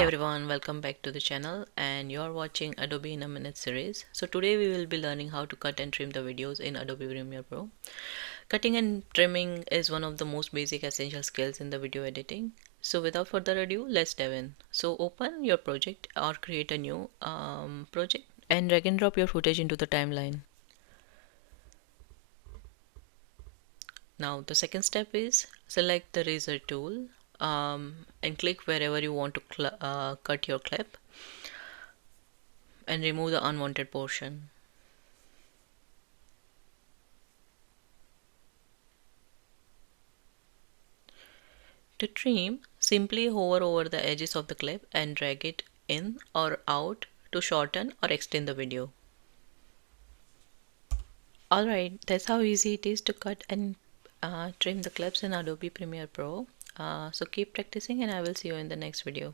everyone, welcome back to the channel, and you're watching Adobe in a Minute series. So today we will be learning how to cut and trim the videos in Adobe Premiere Pro. Cutting and trimming is one of the most basic essential skills in the video editing. So without further ado, let's dive in. So open your project or create a new project and drag and drop your footage into the timeline. Now the second step is select the razor tool and click wherever you want to cut your clip and remove the unwanted portion. To trim, simply hover over the edges of the clip and drag it in or out to shorten or extend the video. Alright, that's how easy it is to cut and trim the clips in Adobe Premiere Pro. So keep practicing and I will see you in the next video.